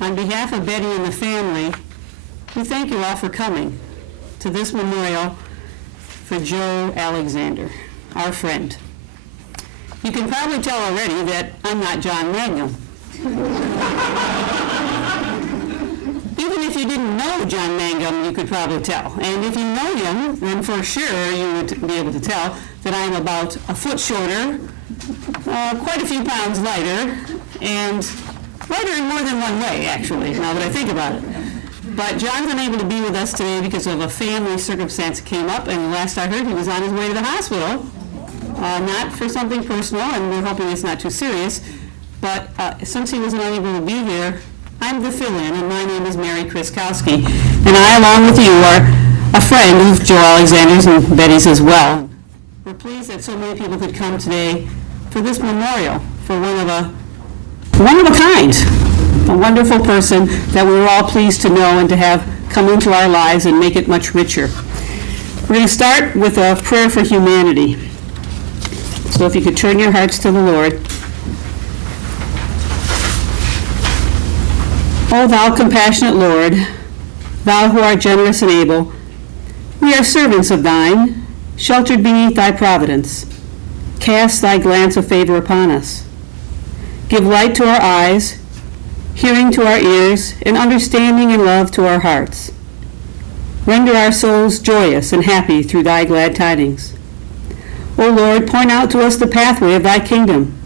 On behalf of Betty and the family, we thank you all for coming to this memorial for Joe Alexander, our friend. You can probably tell already that I'm not John Mangum. Even if you didn't know John Mangum, you could probably tell. And if you know him, then for sure you would be able to tell that I am about a foot shorter, quite a few pounds lighter, and lighter in more than one way, actually, now that I think about it. But John's unable to be with us today because of a family circumstance that came up, and last I heard he was on his way to the hospital, not for something personal, and we're hoping it's not too serious, but since he was unable to be here, I'm the fill-in, and my name is Mary Kriskowski, and I, along with you, are a friend of Joe Alexander's and Betty's as well. We're pleased that so many people could come today for this memorial for one of a kind, a wonderful person that we were all pleased to know and to have come into our lives and make it much richer. We're going to start with a prayer for humanity. So if you could turn your hearts to the Lord. O thou compassionate Lord, thou who art generous and able, we are servants of thine, sheltered beneath thy providence. Cast thy glance of favor upon us. Give light to our eyes, hearing to our ears, and understanding and love to our hearts. Render our souls joyous and happy through thy glad tidings. O Lord, point out to us the pathway of thy kingdom,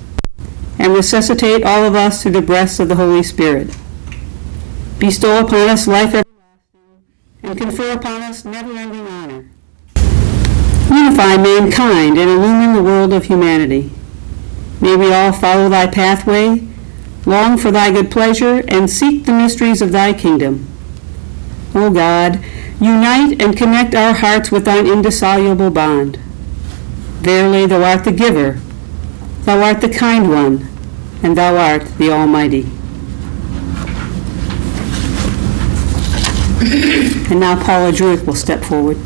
and resuscitate all of us through the breaths of the Holy Spirit. Bestow upon us life everlasting, and confer upon us never-ending honor. Unify mankind and illumine the world of humanity. May we all follow thy pathway, long for thy good pleasure, and seek the mysteries of thy kingdom. O God, unite and connect our hearts with thine indissoluble bond. Verily, thou art the giver, thou art the kind one, and thou art the Almighty. And now Paula Druitt will step forward.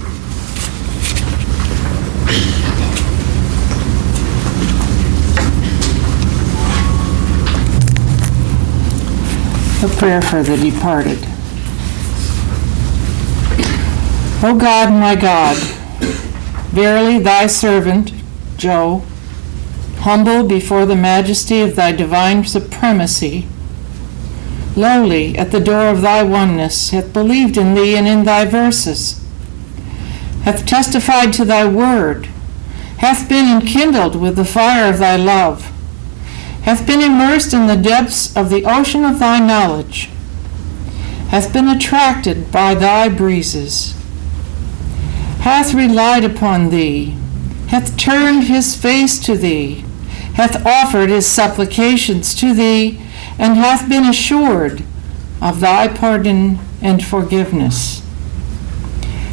A prayer for the departed. O God, my God, verily thy servant, Joe, humble before the majesty of thy divine supremacy, lowly at the door of thy oneness, hath believed in thee and in thy verses, hath testified to thy word, hath been enkindled with the fire of thy love, hath been immersed in the depths of the ocean of thy knowledge, hath been attracted by thy breezes, hath relied upon thee, hath turned his face to thee, hath offered his supplications to thee, and hath been assured of thy pardon and forgiveness.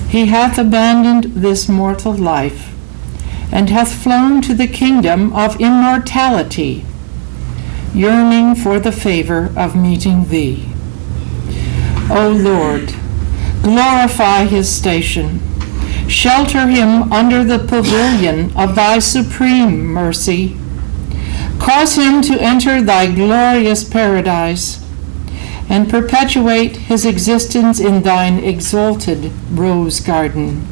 He hath abandoned this mortal life, and hath flown to the kingdom of immortality, yearning for the favor of meeting thee. O Lord, glorify his station. Shelter him under the pavilion of thy supreme mercy. Cause him to enter thy glorious paradise, and perpetuate his existence in thine exalted rose garden,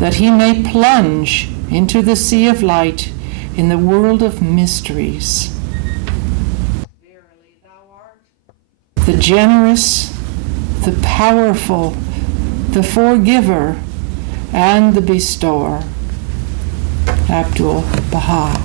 that he may plunge into the sea of light in the world of mysteries. Verily thou art the generous, the powerful, the forgiver, and the bestower. Abdul Baha.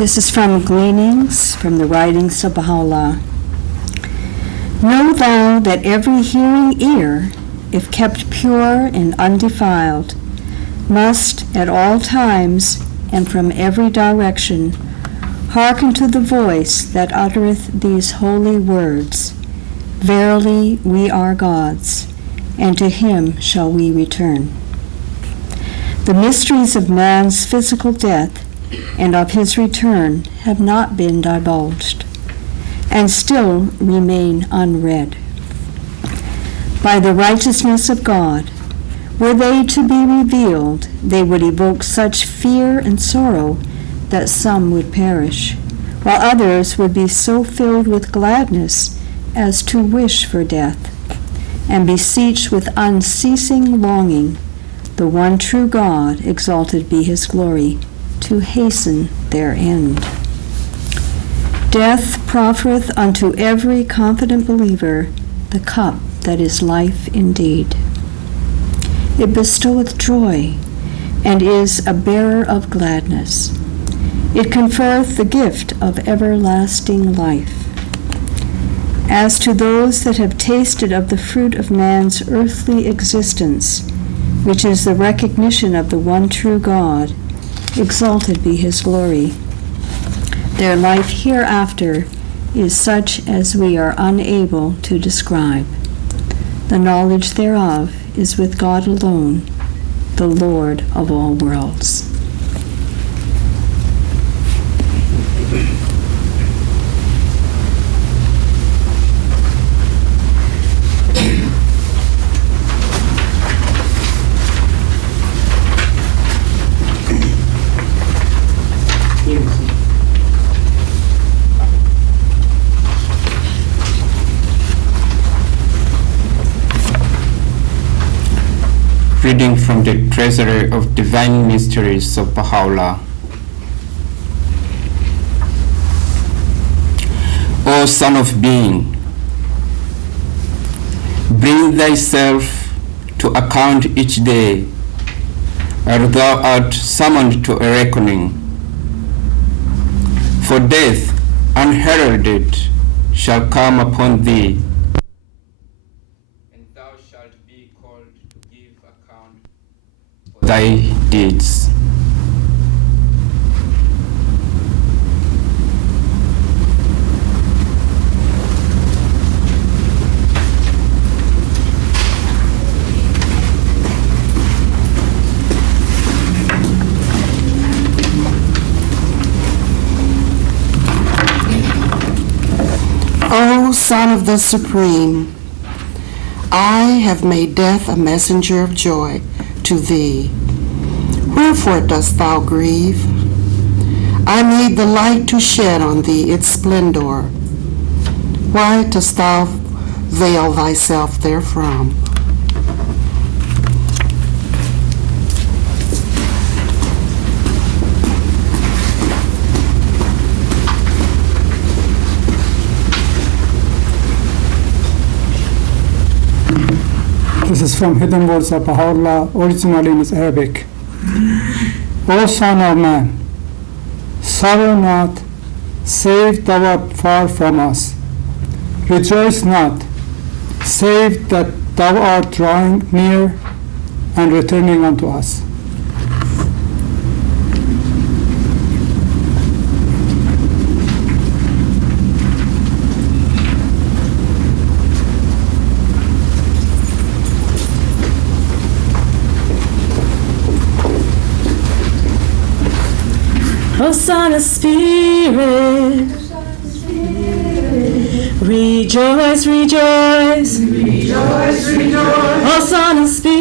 This is from Gleanings from the Writings of Baha'u'llah. Know thou that every hearing ear, if kept pure and undefiled, must at all times and from every direction hearken to the voice that uttereth these holy words, Verily we are God's, and to him shall we return. The mysteries of man's physical death and of his return have not been divulged, and still remain unread. By the righteousness of God, were they to be revealed, they would evoke such fear and sorrow that some would perish, while others would be so filled with gladness as to wish for death, and beseech with unceasing longing the one true God, exalted be his glory, to hasten their end. Death proffereth unto every confident believer the cup that is life indeed. It bestoweth joy, and is a bearer of gladness. It conferreth the gift of everlasting life. As to those that have tasted of the fruit of man's earthly existence, which is the recognition of the one true God, exalted be his glory, their life hereafter is such as we are unable to describe. The knowledge thereof is with God alone, the Lord of all worlds. Reading from the Treasury of Divine Mysteries of Baha'u'llah. O Son of Being, bring thyself to account each day, or thou art summoned to a reckoning. For death unheralded shall come upon thee, and thou shalt be called to give account for thy deeds. O Son of the Supreme, I have made death a messenger of joy to thee. Wherefore dost thou grieve? I made the light to shed on thee its splendor. Why dost thou veil thyself therefrom? This is from Hidden Words of Baha'u'llah, originally in Arabic. O Son of Man, sorrow not, save thou art far from us. Rejoice not, save that thou art drawing near and returning unto us. O Son of Spirit, rejoice, rejoice, rejoice, rejoice. O Son of Spirit,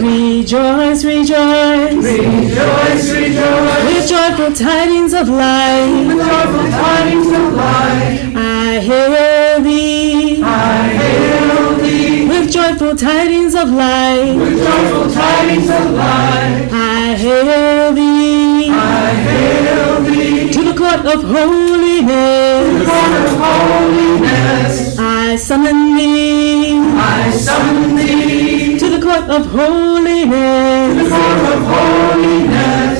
rejoice, rejoice, rejoice, rejoice. With joyful tidings of life, with joyful tidings of life, I hail thee, I hail thee. With joyful tidings of life, with joyful tidings of life, I hail thee, I hail thee. To the court of holiness, to the court of holiness, I summon thee, I summon thee. To the court of holiness, to the court of holiness,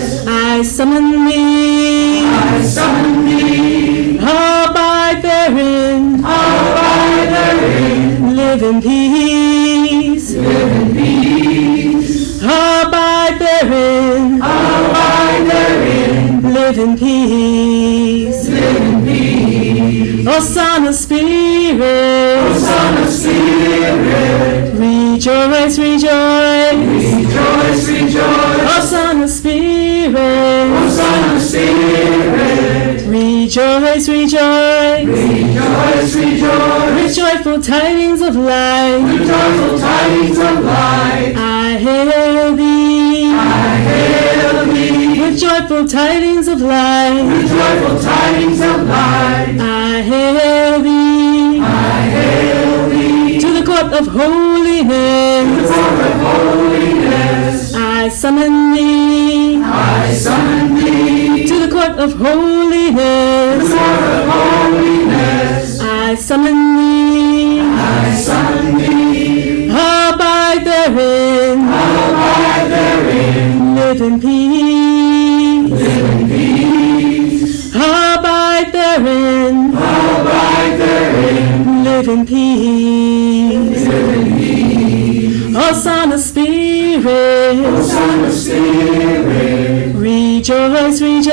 summon thee. I summon thee. Abide therein. Abide therein. Live in peace. Live in peace. Abide therein. Abide therein. Live in peace. Live in peace. O Son of Spirit. O Son of Spirit. Rejoice, rejoice. Rejoice, rejoice. O Son of Spirit. O Son of Spirit. Rejoice, rejoice. Rejoice, rejoice. With joyful tidings of life. With joyful tidings of life. I hail thee. I hail thee. With joyful tidings of life. With joyful tidings of life. I hail thee. I hail thee. To the court of holiness. To the court of holiness. I summon thee. I summon thee. To the court of holiness. To the court of holiness. I summon thee. I summon thee. Abide therein. Abide therein. Live in peace. Live in peace. Abide therein. Abide therein. Live in peace. Live in peace. O Son of Spirit. O Son of Spirit. Rejoice, rejoice.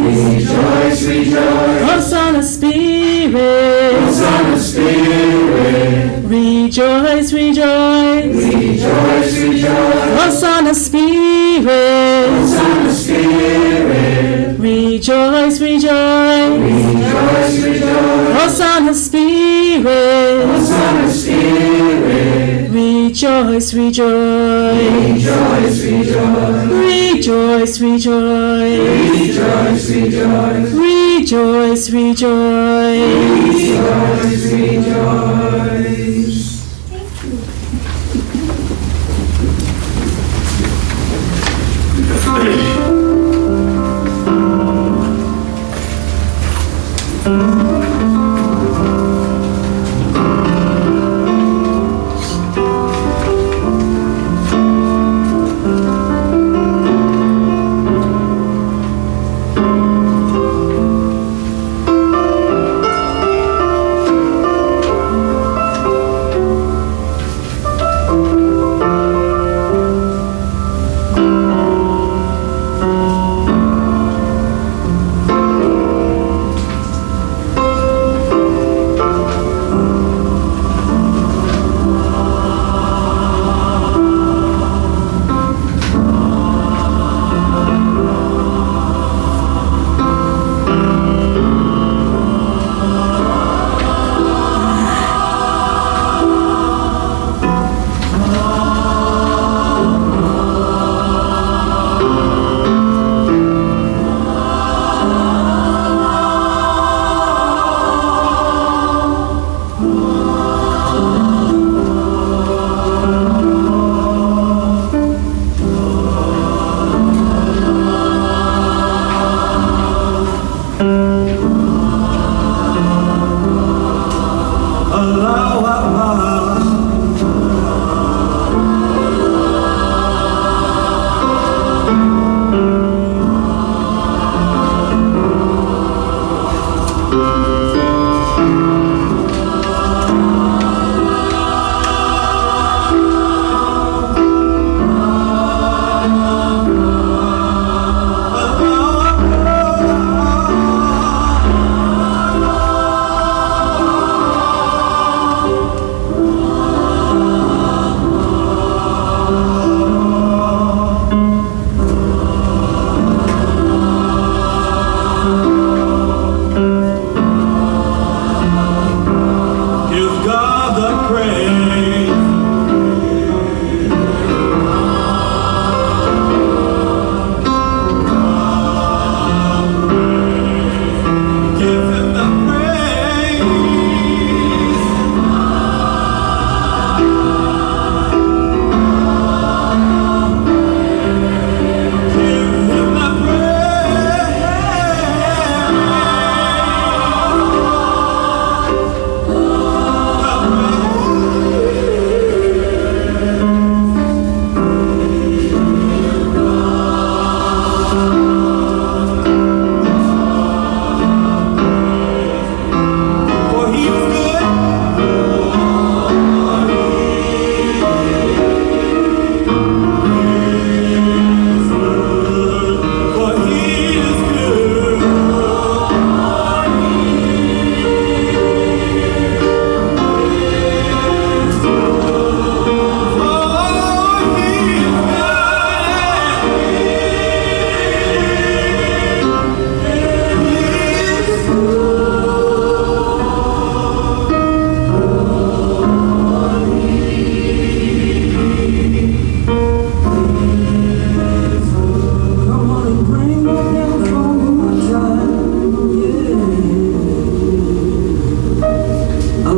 Rejoice, rejoice. O Son of Spirit. O Son of Spirit. Rejoice, rejoice. Rejoice, rejoice. O Son of Spirit. O Son of Spirit. Rejoice, rejoice. Rejoice, rejoice. O Son of Spirit. O Son of Spirit. Rejoice, rejoice. Rejoice, rejoice. Rejoice, rejoice. Rejoice, rejoice. Rejoice, rejoice. Rejoice, rejoice.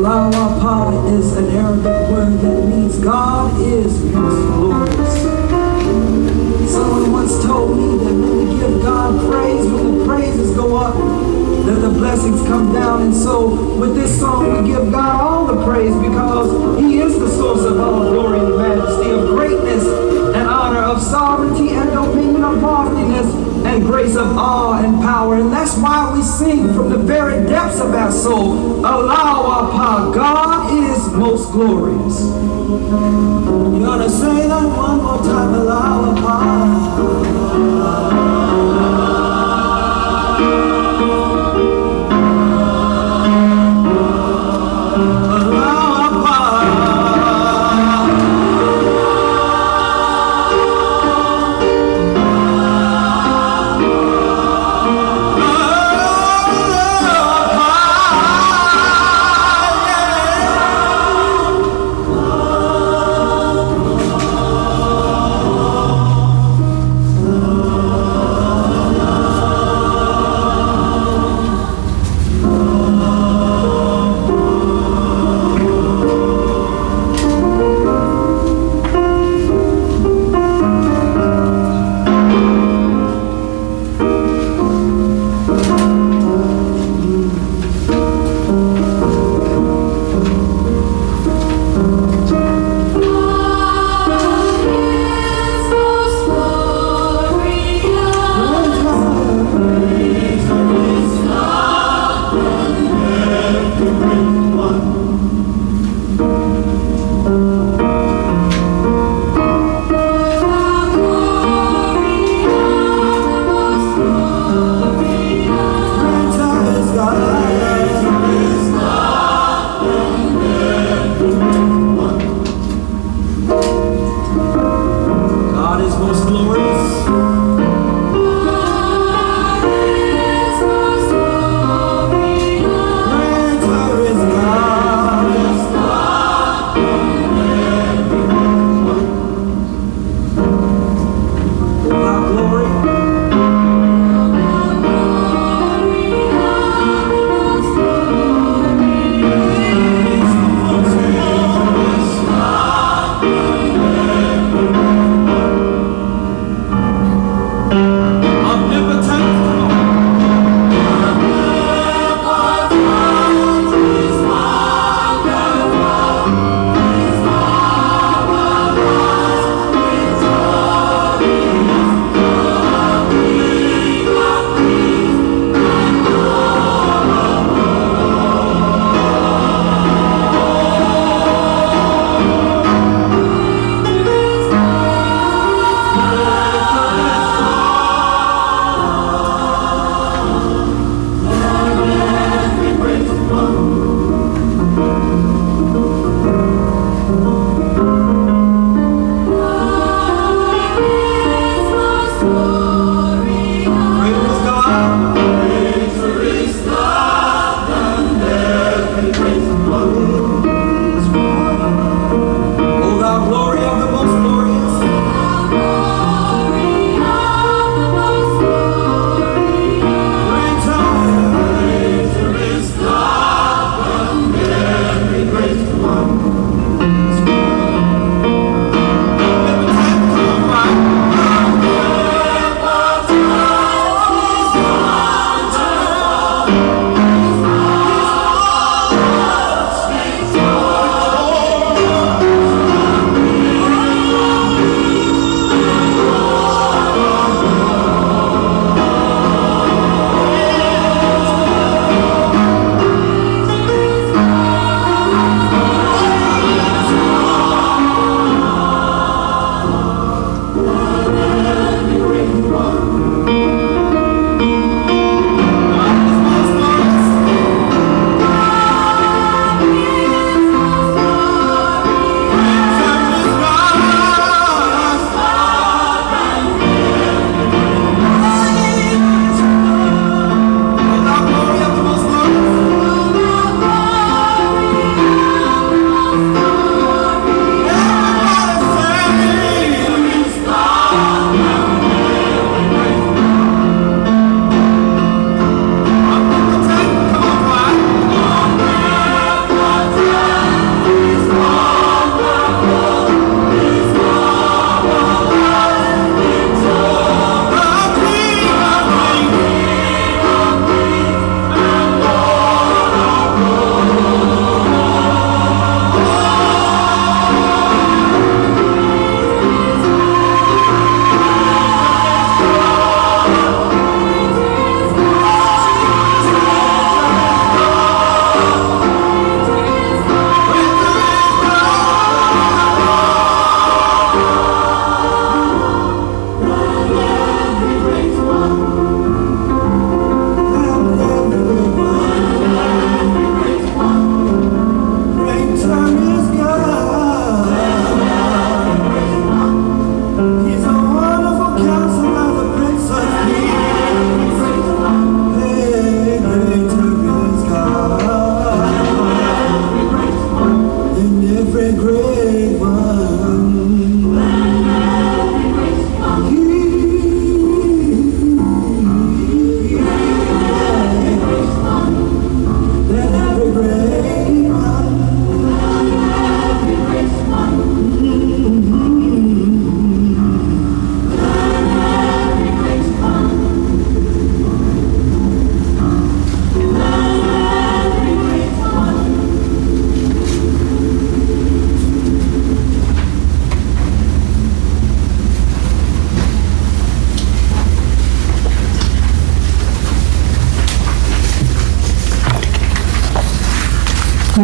Alawapa is an Arabic word that means God is most glorious. Someone once told me that when we give God praise, when the praises go up, that the blessings come down. And so with this song, we give God all the praise because He is the source of all glory and majesty, of greatness and honor, of sovereignty and dominion, of loftiness and grace, of awe and power. And that's why we sing from the very depths of our soul, Alawapa, God is most glorious. You ought to say that one more time, Alawapa.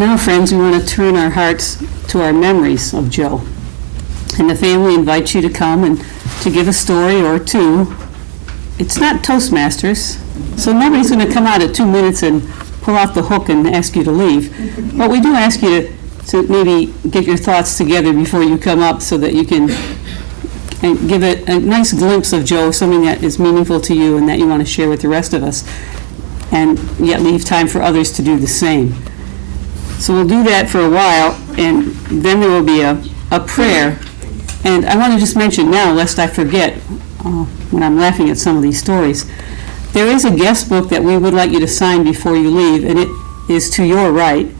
now, friends, we want to turn our hearts to our memories of Joe. And the family invites you to come and to give a story or two. It's not Toastmasters, so nobody's going to come out at 2 minutes and pull out the hook and ask you to leave. But we do ask you to maybe get your thoughts together before you come up so that you can give it a nice glimpse of Joe, something that is meaningful to you and that you want to share with the rest of us, and yet leave time for others to do the same. So we'll do that for a while, and then there will be a prayer. And I want to just mention now, lest I forget when I'm laughing at some of these stories, there is a guest book that we would like you to sign before you leave, and it is to your right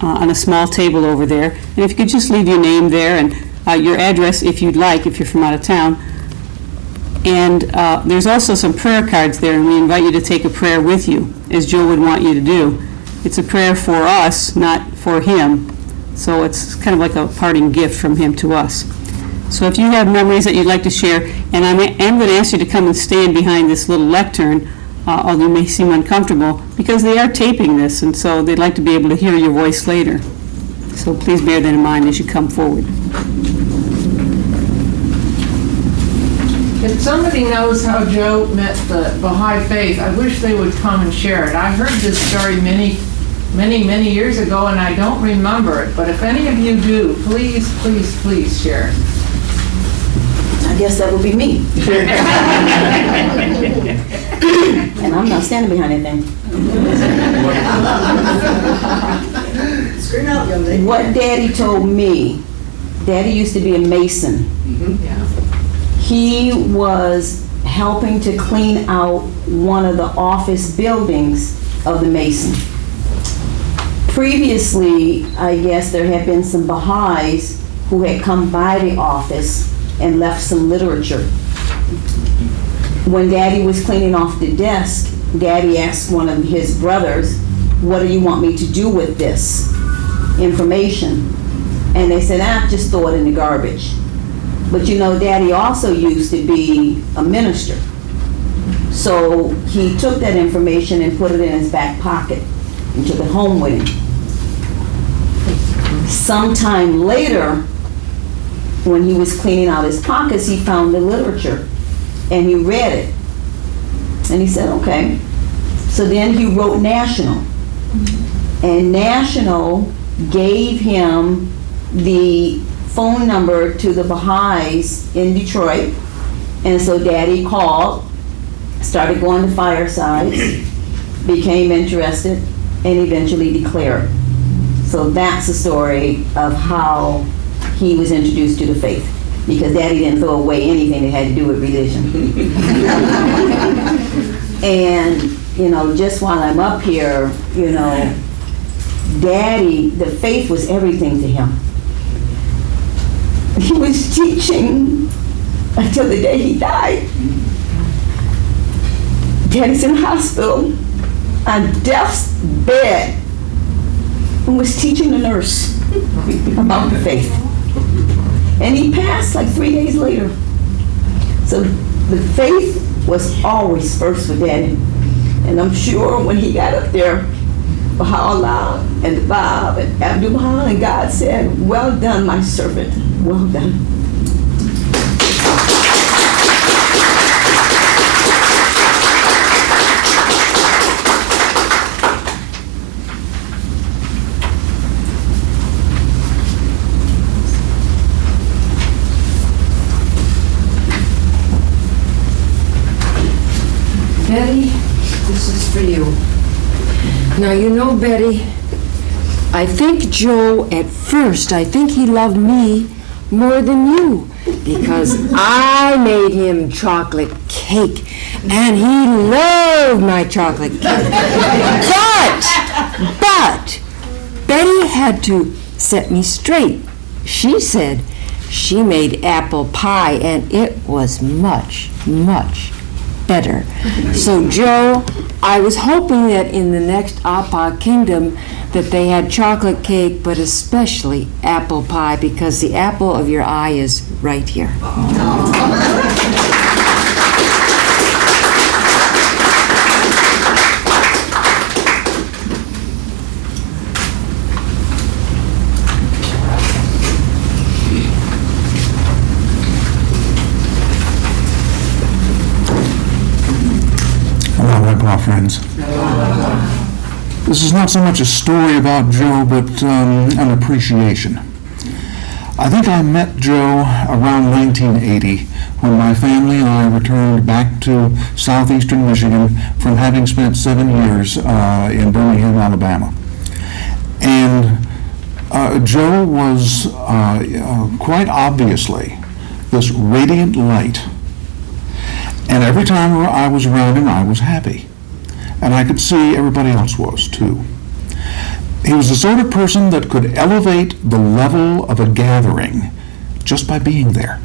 on a small table over there. And if you could just leave your name there and your address if you'd like, if you're from out of town. And there's also some prayer cards there, and we invite you to take a prayer with you, as Joe would want you to do. It's a prayer for us, not for him. So it's kind of like a parting gift from him to us. So if you have memories that you'd like to share, and I am going to ask you to come and stand behind this little lectern, although you may seem uncomfortable, because they are taping this, and so they'd like to be able to hear your voice later. So please bear that in mind as you come forward. If somebody knows how Joe met the Baha'i faith, I wish they would come and share it. I heard this story many years ago, and I don't remember it. But if any of you do, please, please, please share it. I guess that would be me. And I'm not standing behind anything. Scream out, young lady. What Daddy told me, Daddy used to be a mason. He was helping to clean out one of the office buildings of the mason. Previously, I guess there had been some Baha'is who had come by the office and left some literature. When Daddy was cleaning off the desk, Daddy asked one of his brothers, "What do you want me to do with this information?" And they said, just throw it in the garbage. But you know, Daddy also used to be a minister. So he took that information and put it in his back pocket and took it home with him. Sometime later, when he was cleaning out his pockets, he found the literature and he read it. And he said, okay. So then he wrote National. And National gave him the phone number to the Baha'is in Detroit. And so Daddy called, started going to firesides, became interested, and eventually declared. So that's the story of how he was introduced to the faith, because Daddy didn't throw away anything that had to do with religion. And, you know, just while I'm up here, you know, Daddy, the faith was everything to him. He was teaching until the day he died. Daddy's in the hospital on death's bed and was teaching the nurse about the faith. And he passed like 3 days later. So the faith was always first for Daddy. And I'm sure when he got up there, Baha'u'llah and the Bab and Abdul-Baha, and God said, "Well done, my servant, well done." Betty, this is for you. Now, you know, Betty, I think Joe, at first, I think he loved me more than you, because I made him chocolate cake, and he loved my chocolate cake. But, Betty had to set me straight. She said she made apple pie, and it was much, much better. So, Joe, I was hoping that in the next Apa kingdom that they had chocolate cake, but especially apple pie, because the apple of your eye is right here. friends. This is not so much a story about Joe, but an appreciation. I think I met Joe around 1980 when my family and I returned back to southeastern Michigan from having spent 7 years in Birmingham, Alabama. And Joe was quite obviously this radiant light. And every time I was around him, I was happy. And I could see everybody else was too. He was the sort of person that could elevate the level of a gathering just by being there,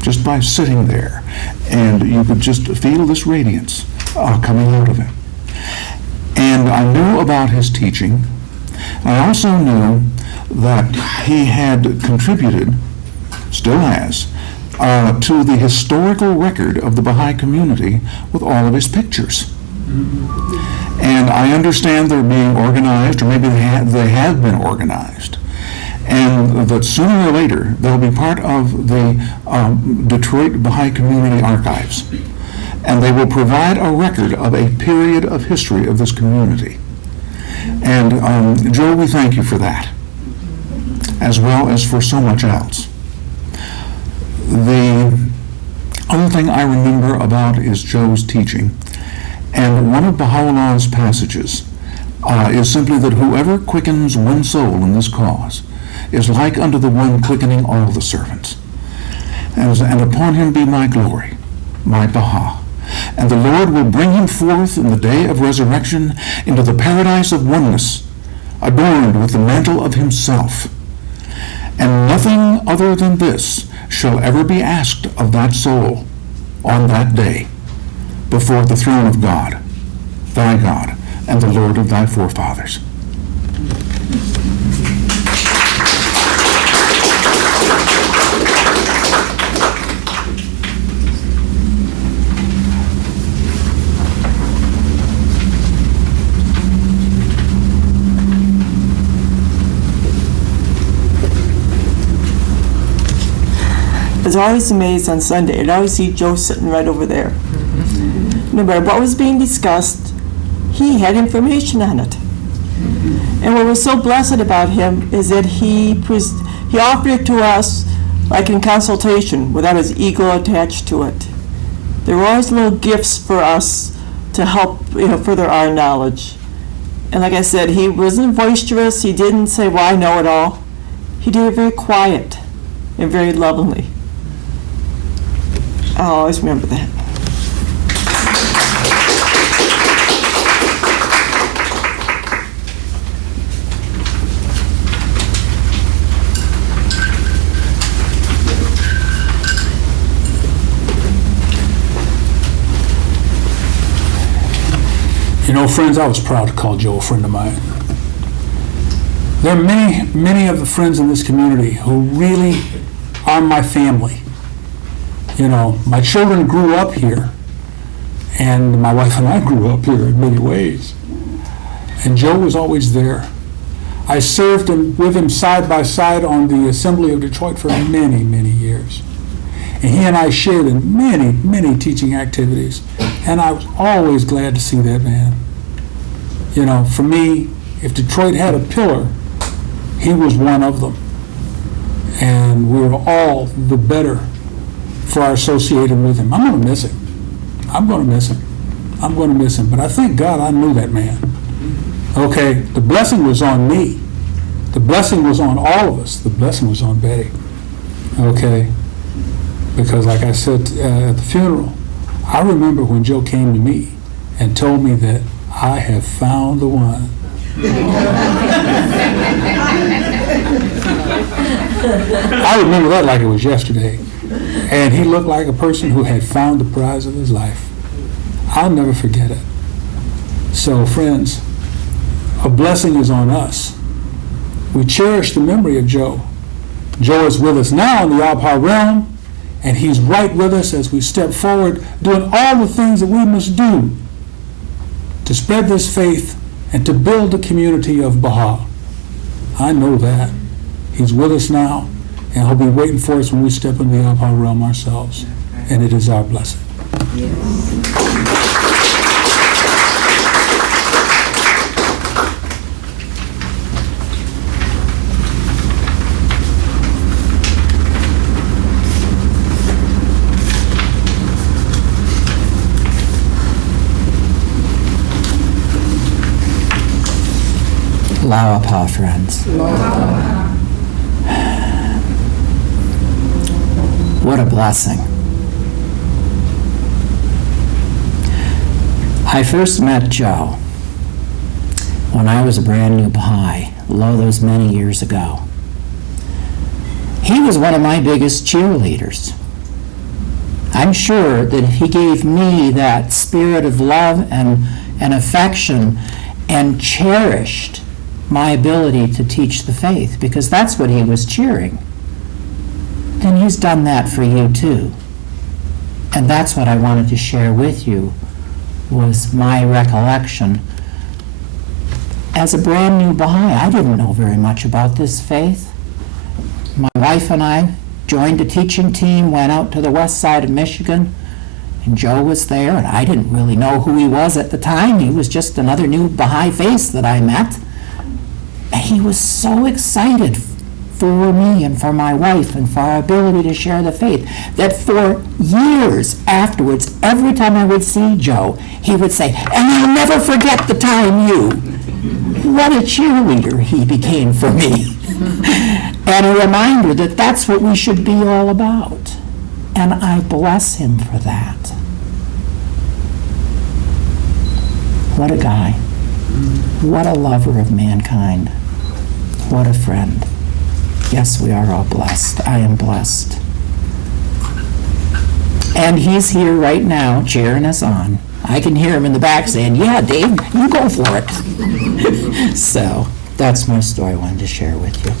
just by sitting there. And you could just feel this radiance coming out of him. And I knew about his teaching. I also knew that he had contributed, still has, to the historical record of the Baha'i community with all of his pictures. And I understand they're being organized, or maybe they have been organized, and that sooner or later they'll be part of the Detroit Bahá'í Community Archives, and they will provide a record of a period of history of this community. And Joe, we thank you for that, as well as for so much else. The other thing I remember about is Joe's teaching. And one of Baha'u'llah's passages is simply that whoever quickens one soul in this cause is like unto the one quickening all the servants. And upon him be my glory, my Baha. And the Lord will bring him forth in the day of resurrection into the paradise of oneness, adorned with the mantle of himself. And nothing other than this shall ever be asked of that soul on that day, before the throne of God, thy God, and the Lord of thy forefathers. I was always amazed on Sunday. I'd always see Joe sitting right over there. No matter what was being discussed, he had information on it. And what was so blessed about him is that he offered it to us like in consultation, without his ego attached to it. There were always little gifts for us to help further our knowledge. And like I said, he wasn't boisterous. He didn't say, well, I know it all. He did it very quiet and very lovingly. I'll always remember that. You know, friends, I was proud to call Joe a friend of mine. There are many of the friends in this community who really are my family. You know, my children grew up here, and my wife and I grew up here in many ways. And Joe was always there. I served with him side by side on the Assembly of Detroit for many, many years. And he and I shared in many, many teaching activities. And I was always glad to see that man. You know, for me, if Detroit had a pillar, he was one of them. And we were all the better for our associating with him. I'm going to miss him. I'm going to miss him. I'm going to miss him. But I thank God I knew that man. Okay, the blessing was on me. The blessing was on all of us. The blessing was on Betty. Okay, because like I said at the funeral, I remember when Joe came to me and told me that I have found the one. I remember that like it was yesterday. And he looked like a person who had found the prize of his life. I'll never forget it. So, friends, a blessing is on us. We cherish the memory of Joe. Joe is with us now in the Abha realm, and he's right with us as we step forward, doing all the things that we must do to spread this faith and to build the community of Baha. I know that. He's with us now, and he'll be waiting for us when we step into the Abha realm ourselves. And it is our blessing. Yes. Allahu Akbar, friends. What a blessing. I first met Joe when I was a brand new Baha'i, those many years ago. He was one of my biggest cheerleaders. I'm sure that he gave me that spirit of love and affection and cherished my ability to teach the faith, because that's what he was cheering. And he's done that for you too. And that's what I wanted to share with you, was my recollection. As a brand new Baha'i, I didn't know very much about this faith. My wife and I joined a teaching team, went out to the west side of Michigan, and Joe was there, and I didn't really know who he was at the time. He was just another new Baha'i face that I met. And he was so excited for me and for my wife and for our ability to share the faith that for years afterwards, every time I would see Joe, he would say, "And I'll never forget the time you." What a cheerleader he became for me. And a reminder that that's what we should be all about. And I bless him for that. What a guy. What a lover of mankind. What a friend. Yes, we are all blessed. I am blessed. And he's here right now cheering us on. I can hear him in the back saying, "Yeah, Dave, you go for it." So that's my story I wanted to share with you.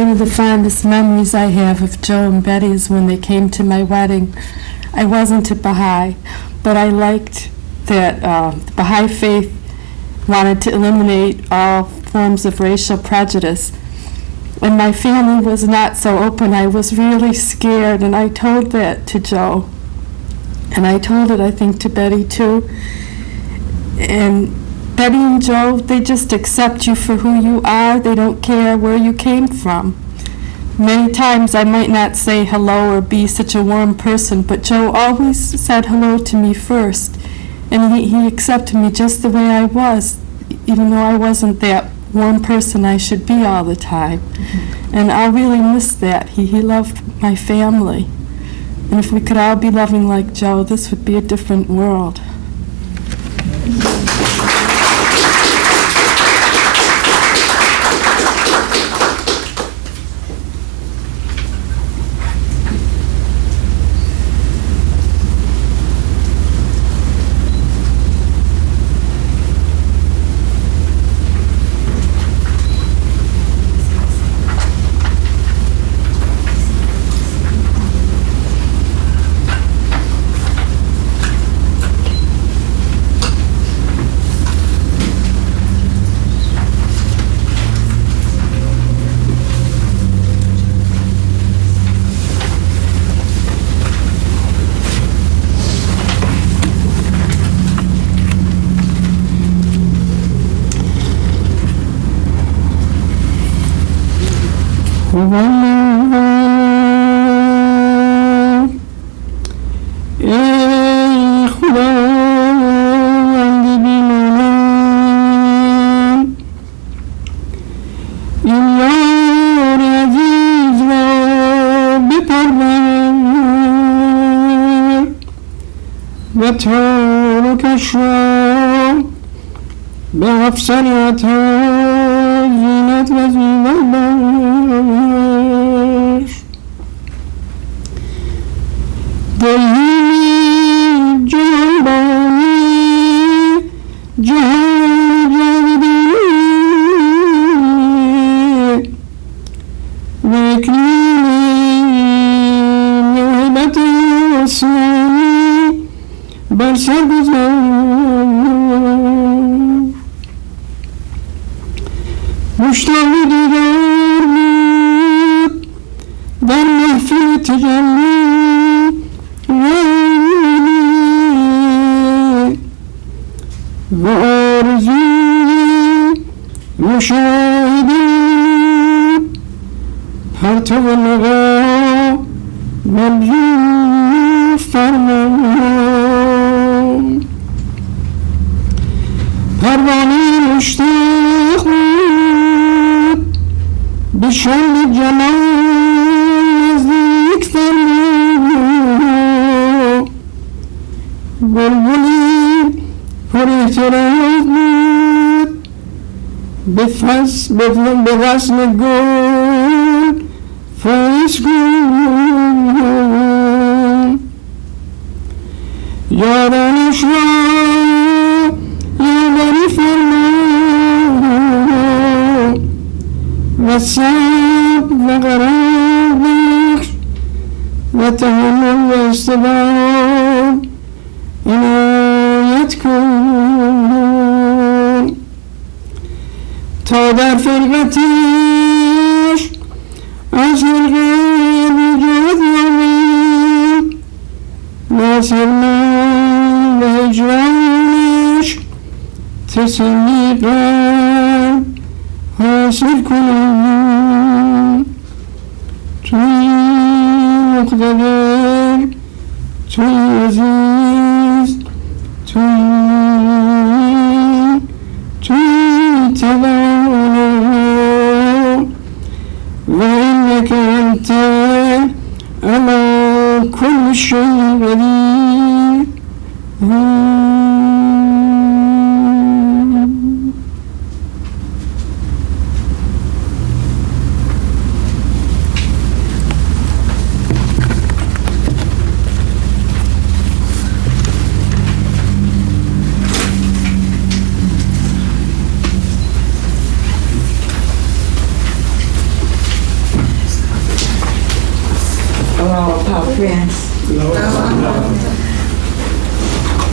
One of the fondest memories I have of Joe and Betty is when they came to my wedding. I wasn't a Baha'i, but I liked that the Baha'i faith wanted to eliminate all forms of racial prejudice. When my family was not so open, I was really scared, and I told that to Joe. And I told it, I think, to Betty too. And Betty and Joe, they just accept you for who you are. They don't care where you came from. Many times I might not say hello or be such a warm person, but Joe always said hello to me first. And he accepted me just the way I was, even though I wasn't that warm person I should be all the time. And I really miss that. He loved my family. And if we could all be loving like Joe, this would be a different world. و تارکش را به افسر عطا زینت و زیور بخش دهی جانبانی جهان جاودانی و اکلیم نهبت آسمانی بر سر گذار مشتاق دیدار بود در محفل تجلی و مشاهدین پرتو نگاه مملو فرمان پروانه مشتاق بود به شان جمال نزدیک فرمان بلبلی پر احترام بود به وصل گل فایش گل یارانش را یاری فرمان و صبر و قرار بخش و تحمل و استقامت عنایت کن تا در فرقتش از حلقه نجات یابی ناصر من به هجرانش تسلی قلب حاصل کنم توی مقتدر توی عزیز توی توانا و انك انت على كل شيء قدير Friends.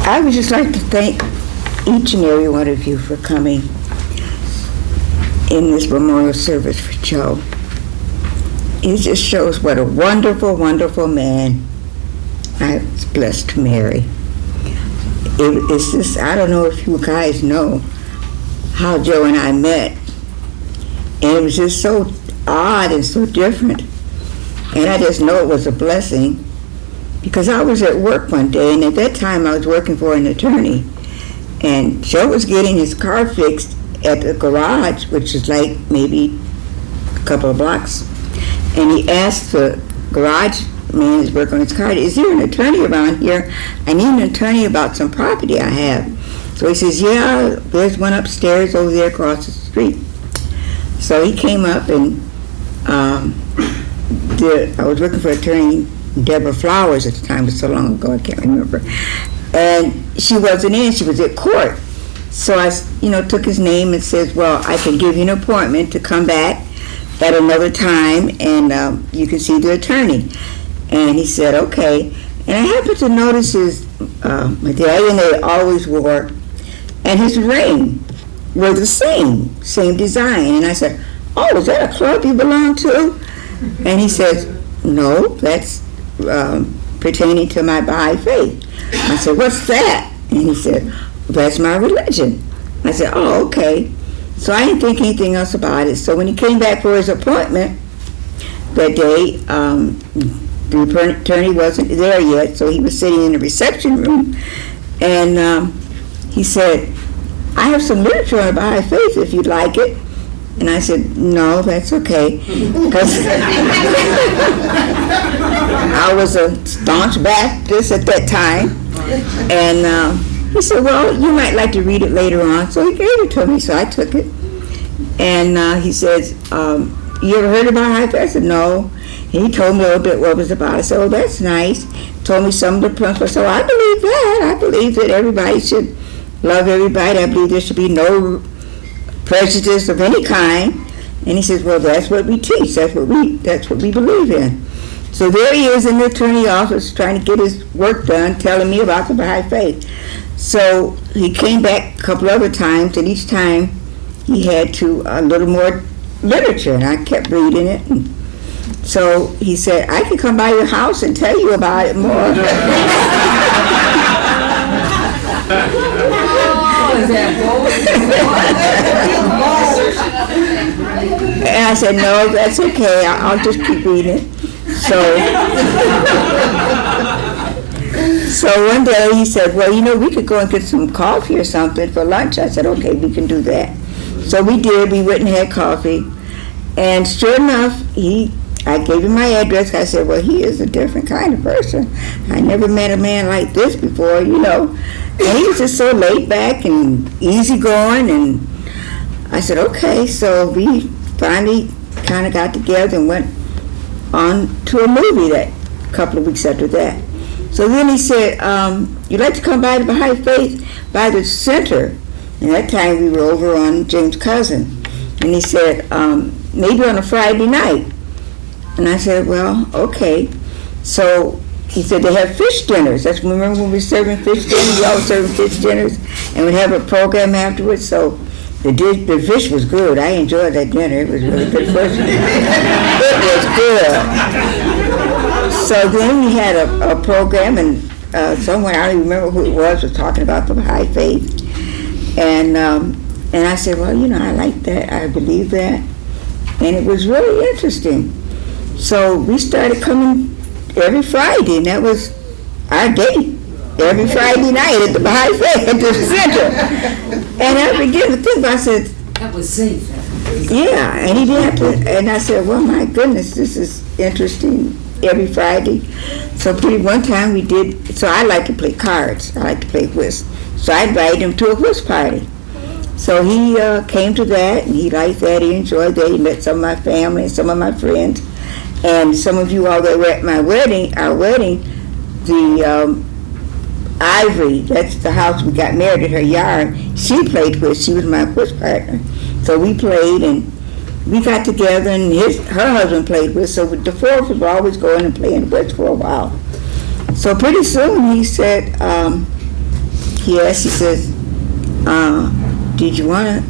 I would just like to thank each and every one of you for coming in this memorial service for Joe. It just shows what a wonderful, wonderful man I was blessed to marry. It's just, I don't know if you guys know how Joe and I met. And it was just so odd and so different. And I just know it was a blessing because I was at work one day, and at that time I was working for an attorney. And Joe was getting his car fixed at the garage, which is like maybe a couple of blocks. And he asked the garage man who's working on his car, is there an attorney around here? I need an attorney about some property I have. So he says, yeah, there's one upstairs over there across the street. So he came up and I was working for attorney Deborah Flowers at the time. It was so long ago, I can't remember. And she wasn't in, she was at court. So I, took his name and said, well, I can give you an appointment to come back at another time and you can see the attorney. And he said, okay. And I happened to notice his medallion that he always wore and his ring were the same design. And I said, oh, is that a club you belong to? And he says, no, that's pertaining to my Baha'i faith. I said, what's that? And he said, that's my religion. I said, oh, okay. So I didn't think anything else about it. So when he came back for his appointment that day, the attorney wasn't there yet, so he was sitting in the reception room. And he said, I have some literature on the Baha'i faith if you'd like it. And I said, no, that's okay. Because I was a staunch Baptist at that time. And he said, well, you might like to read it later on. So he gave it to me, so I took it. And he says, you ever heard about Baha'i faith? I said, no. And he told me a little bit what it was about. I said, oh, that's nice. Told me some of the principles. So I believe that. I believe that everybody should love everybody. I believe there should be no prejudice of any kind. And he says, well, that's what we teach. That's what we believe in. So there he is in the attorney office trying to get his work done, telling me about the Baha'i faith. So he came back a couple other times, and each time he had to a little more literature, and I kept reading it. And so he said, I can come by your house and tell you about it more. Oh, is that bold? I said, no, that's okay. I'll just keep eating. So one day he said, well, we could go and get some coffee or something for lunch. I said, okay, we can do that. So we did. We went and had coffee. And sure enough, I gave him my address. I said, well, he is a different kind of person. I never met a man like this before, And he was just so laid back and easygoing. And I said, okay. So we finally kind of got together and went on to a movie that couple of weeks after that. So then he said, you'd like to come by the Baha'i Faith by the center? And that time we were over on James' Cousin. And he said, maybe on a Friday night. And I said, well, okay. So he said they have fish dinners. Remember when we were serving fish dinners? We always serving fish dinners. And we'd have a program afterwards. So the fish was good. I enjoyed that dinner. It was really good fish. It was good. So then we had a program, and someone, I don't even remember who it was talking about the Baha'i Faith. And I said, well, I like that. I believe that. And it was really interesting. So we started coming every Friday, and that was our date. Every Friday night at the Baha'i Faith at the center. And I began to think about it. I said, that was safe. Yeah, and he didn't have to, and I said, well, my goodness, this is interesting every Friday. So one time we did, so I like to play cards. I like to play whist. So I invited him to a whist party. So he came to that, and he liked that. He enjoyed that. He met some of my family and some of my friends. And some of you all that were at our wedding, the Ivory, that's the house we got married at her yard, she played whist. She was my whist partner. So we played, and we got together, and her husband played whist. So the four of us were always going and playing whist for a while. So pretty soon he said, he says, did you want to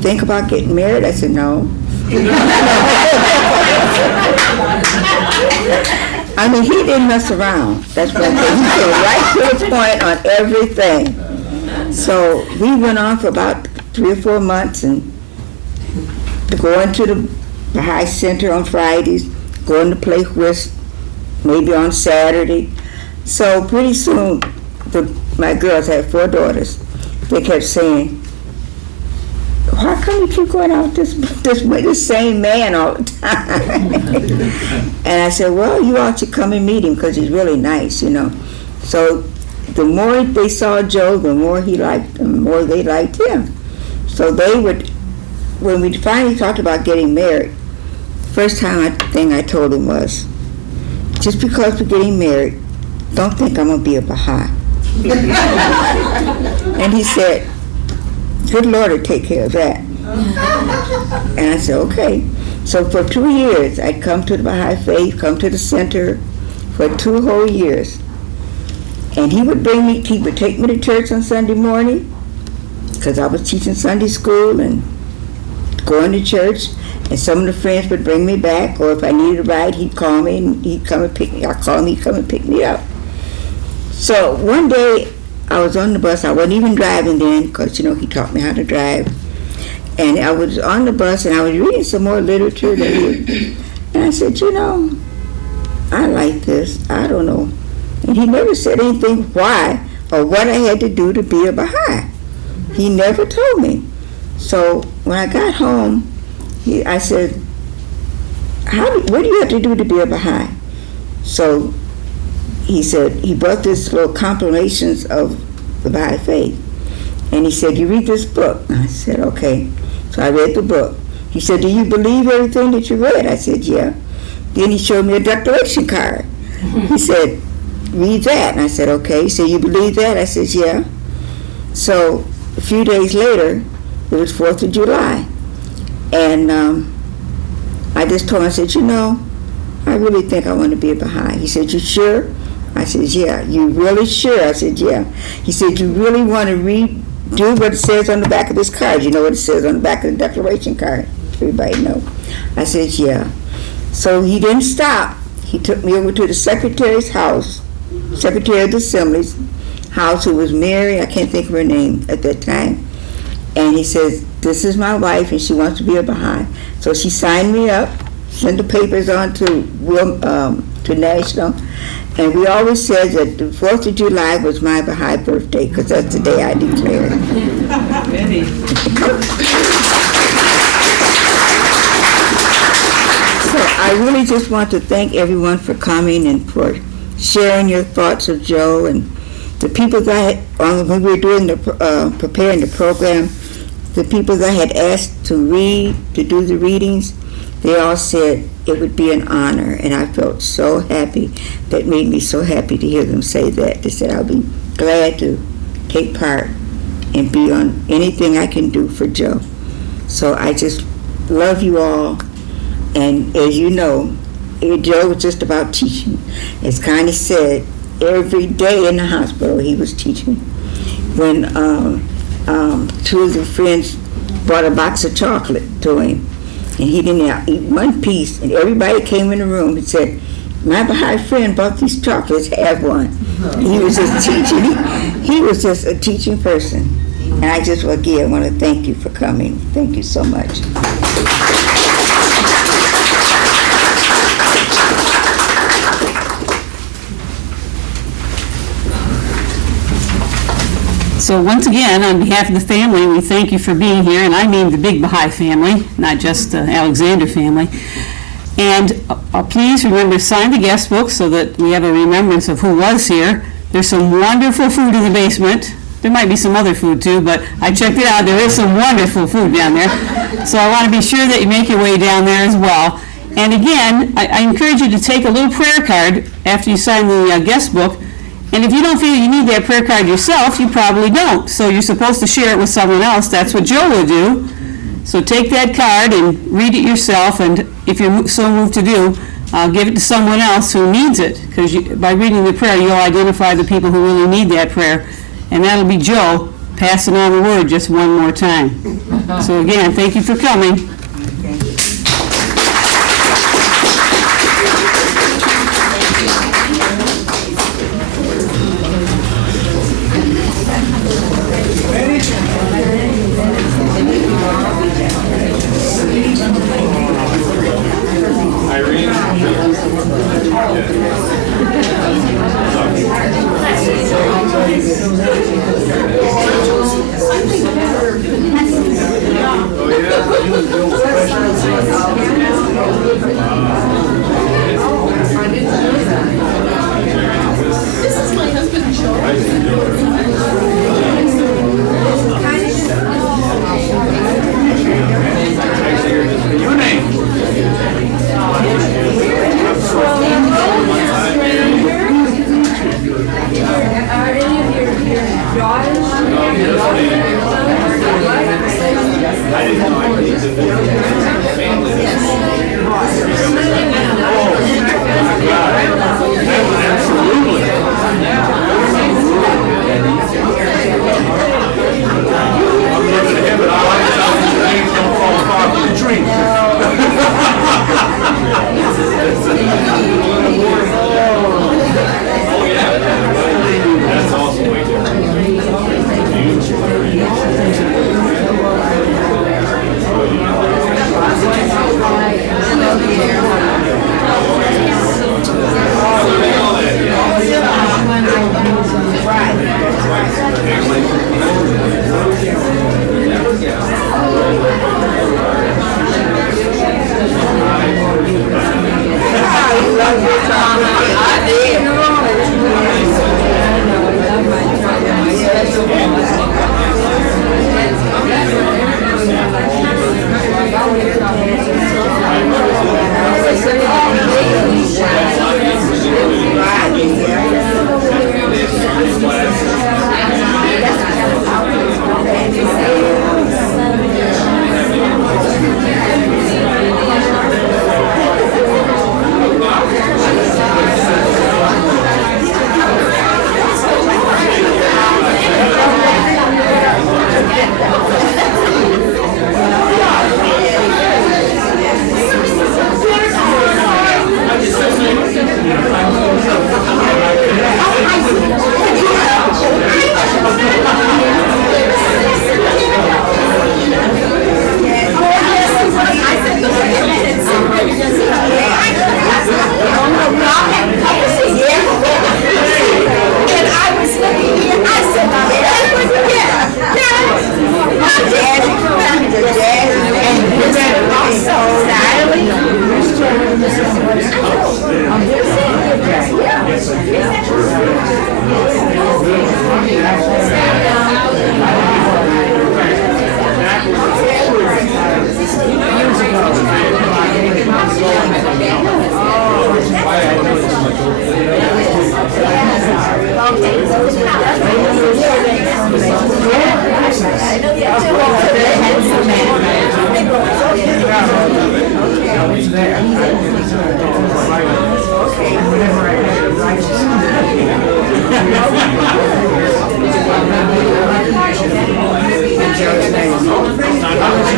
think about getting married? I said, no. I mean, he didn't mess around. That's what I'm saying. He came right to the point on everything. So we went on for about 3 or 4 months, and going to the Baha'i Center on Fridays, going to play whist maybe on Saturday. So pretty soon, my girls had 4 daughters. They kept saying, how come you keep going out with this same man all the time? And I said, well, you ought to come and meet him because he's really nice, So the more they saw Joe, the more he liked them, the more they liked him. So when we finally talked about getting married, first thing I told him was, just because we're getting married, don't think I'm going to be a Baha'i. And he said, good Lord will take care of that. And I said, okay. So for 2 years, I'd come to the Baha'i Faith, come to the center for 2 whole years. And he would take me to church on Sunday morning, because I was teaching Sunday school and going to church. And some of the friends would bring me back, or if I needed a ride, he'd call me and he'd come and pick me. I'd call him, he'd come and pick me up. So one day, I was on the bus. I wasn't even driving then, because, he taught me how to drive. And I was on the bus, and I was reading some more literature. And I said, I like this. I don't know. And he never said anything why or what I had to do to be a Baha'i. He never told me. So when I got home, I said, what do you have to do to be a Baha'i? So he said, he brought this little compilations of the Baha'i Faith. And he said, you read this book? And I said, okay. So I read the book. He said, do you believe everything that you read? I said, yeah. Then he showed me a declaration card. He said, read that. And I said, okay. He said, you believe that? I said, yeah. So a few days later, it was 4th of July. And I just told him, I said, I really think I want to be a Baha'i. He said, you sure? I said, yeah. You really sure? I said, yeah. He said, you really want to do what it says on the back of this card? You know what it says on the back of the declaration card? Everybody know. I said, yeah. So he didn't stop. He took me over to the secretary's house, Secretary of the Assembly's house, who was Mary, I can't think of her name at that time. And he says, this is my wife, and she wants to be a Baha'i. So she signed me up, sent the papers on to National, and we always said that the 4th of July was my Baha'i birthday, because that's the day I declared. So I really just want to thank everyone for coming and for sharing your thoughts of Joe, and the people that when we were doing preparing the program, the people that had asked to do the readings, they all said it would be an honor, and I felt so happy. That made me so happy to hear them say that. They said, I'll be glad to take part and be on anything I can do for Joe. So I just love you all, and as you know, Joe was just about teaching. As Connie said, every day in the hospital he was teaching. When 2 of the friends brought a box of chocolate to him, and he didn't eat one piece, and everybody came in the room and said, my Baha'i friend bought these chocolates, have one. He was just teaching. He was just a teaching person. And I just, again, want to thank you for coming. Thank you so much. So once again, on behalf of the family, we thank you for being here, and I mean the big Baha'i family, not just the Alexander family. And please remember to sign the guest book so that we have a remembrance of who was here. There's some wonderful food in the basement. There might be some other food too, but I checked it out. There is some wonderful food down there. So I want to be sure that you make your way down there as well. And again, I encourage you to take a little prayer card after you sign the guest book. And if you don't feel you need that prayer card yourself, you probably don't. So you're supposed to share it with someone else. That's what Joe will do. So take that card and read it yourself, and if you're so moved to do, give it to someone else who needs it, because by reading the prayer, you'll identify the people who really need that prayer, and that'll be Joe passing on the word just one more time. So again, thank you for coming.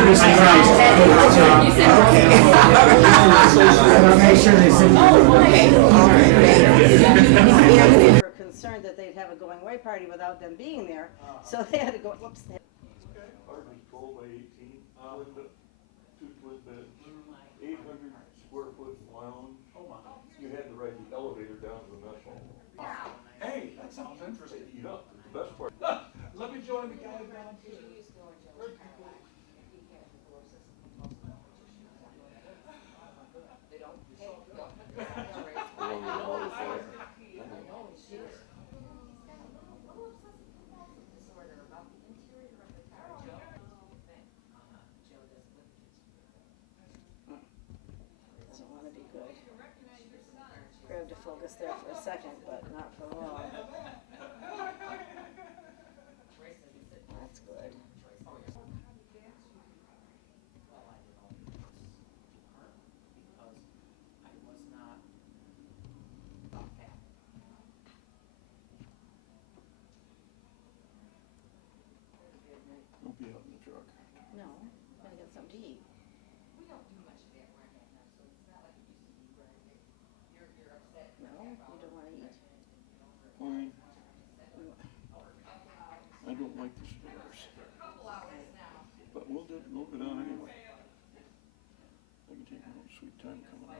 They were concerned that they'd have a going away party without them being there, so they had to go, whoops. Apartment 12 by 18, two twin beds, 800 square foot lounge. You had to ride the elevator down to the mess hall. Hey, that sounds interesting. Yeah, the best part. Let me join the guy downstairs. Doesn't want to be good. Grabbed to focus there for a second, but not for long. That's good. Don't be out in the truck. No, gotta get something to eat. No, you don't want to eat? Fine. I don't like the stairs. But we'll go down anyway. I can take my own sweet time coming up.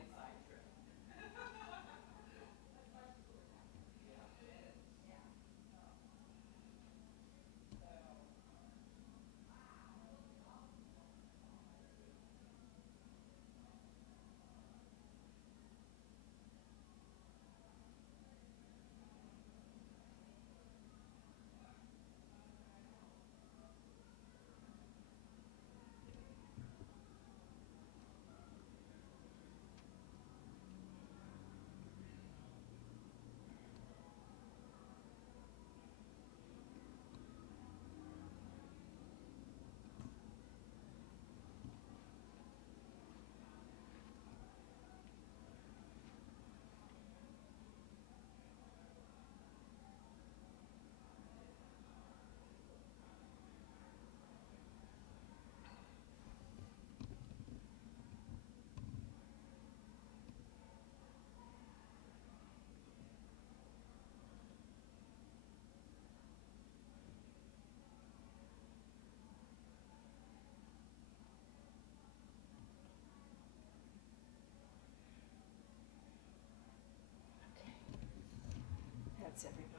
That's everybody.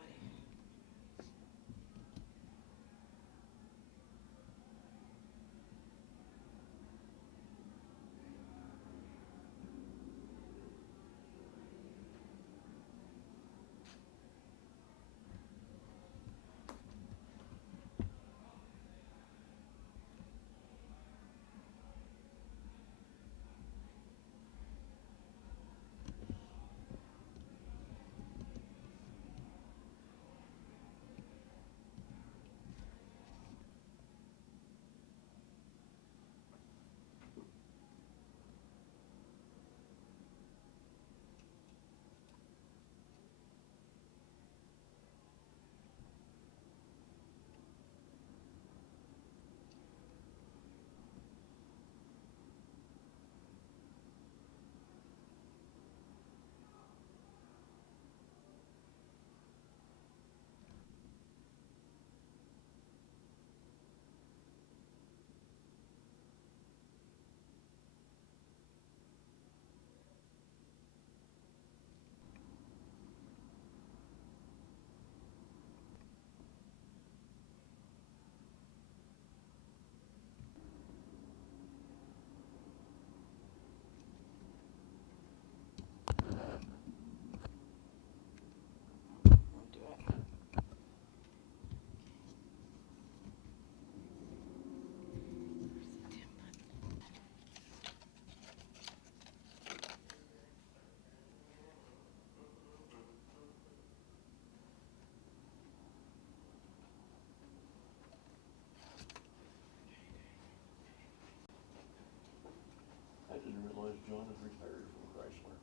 John is retired from Chrysler.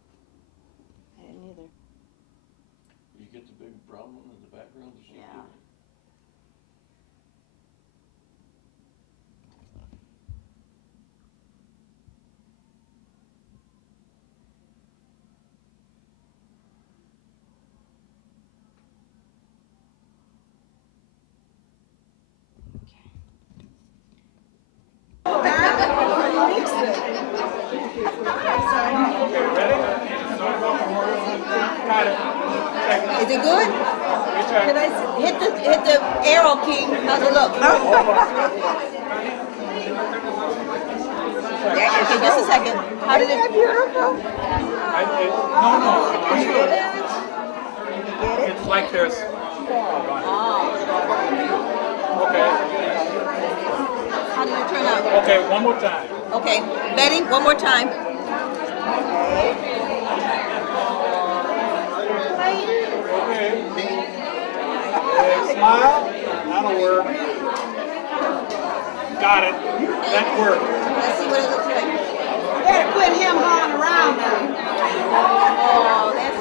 I didn't either. You get the big brown one in the background? Yeah. Is it good? Can I hit the arrow key? How's it look? Okay, just a second. How did it? Beautiful. No. It's like there's. Okay. How did it turn out? Okay, one more time. Okay, Betty, one more time. Smile. That'll work. Got it. That worked. Let's see what it looks like. You better quit him hawing around now. Oh, that's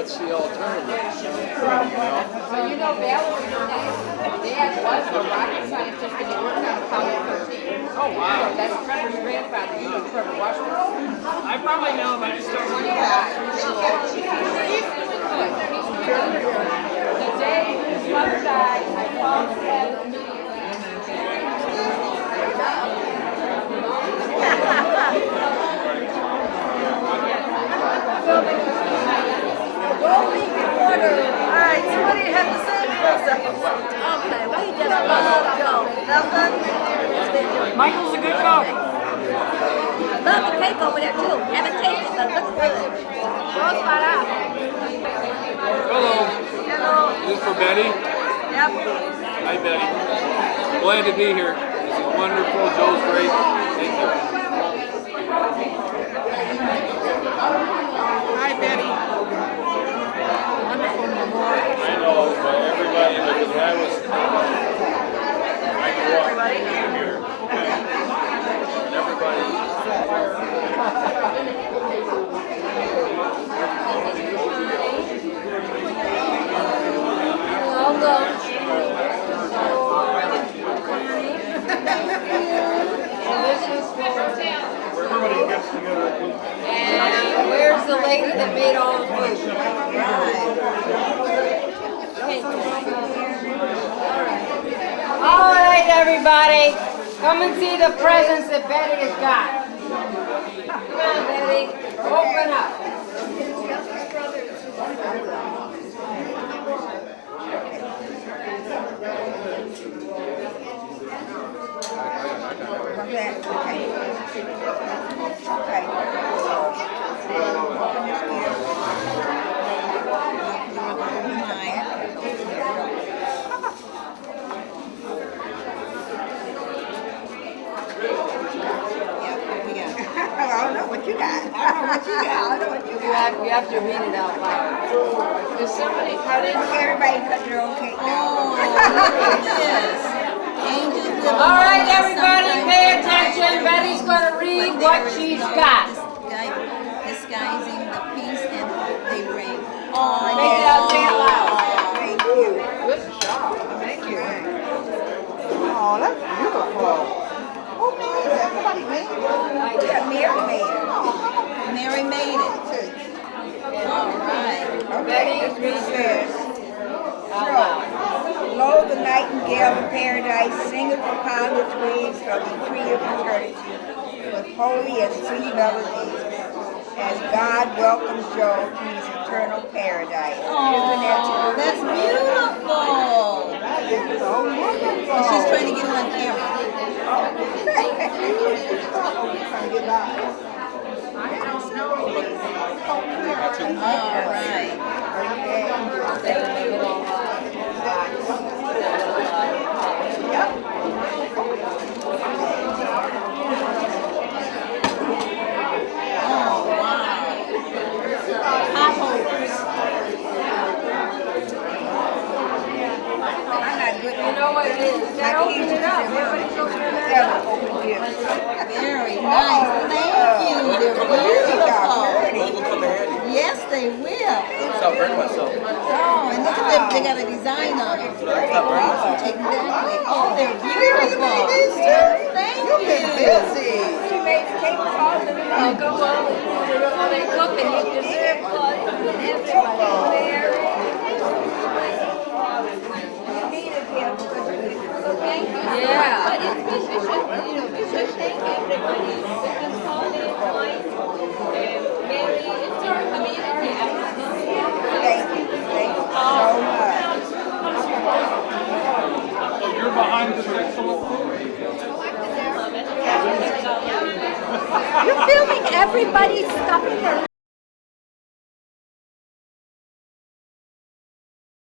What's the alternative? So you know Valerie, Dad was a rocket scientist and he worked on Apollo 13. Oh wow. So that's Trevor's grandfather. You know Trevor Washington? I probably know him, I just don't remember. The day his mother died, I called Dad immediately. Alright, so what do you have to say to us? Okay, we just love Joe. Nothing? Michael's a good cook. Love the cake over there too. Haven't tasted it, but it looks good. Joe's right out. Hello. Hello. This is for Betty. Yep. Hi Betty. I'm glad to be here. This is wonderful. Joe's great. Thank you. Hi, Betty. Wonderful memorial. I know, but everybody, because I was, I grew up here. And everybody. And where's the lady that made all the food? All right, everybody. Come and see the presents that Betty has got. Come on, Betty. Open up. Okay. what you got. I know what you got. You have to read it out loud. Does somebody cut it? Everybody cut their own cake now. All right, everybody, pay attention. Betty's going to read what she's got. Disguising the peace and hope they bring. Make it out, say it loud. Thank you. Good job. Thank you. Oh, that's beautiful. Who made it? Somebody made it? Yeah, Mary made it. Mary made it. All right. Betty, This says, out loud. lo, the nightingale of paradise singeth upon the twigs of the tree of eternity with holy and sweet melodies as God welcomes Joe to his eternal paradise. Isn't that true? That's beautiful. And she's trying to get it on camera. All right. You know what it is. That opens it up. Everybody shows her that. Very nice. Thank you. They're beautiful. Yes, they will. Stop burning myself. Oh, and look at them. They got a design on it. Exactly. Oh, they're beautiful. Thank you. She made the cake with all of them. Go on.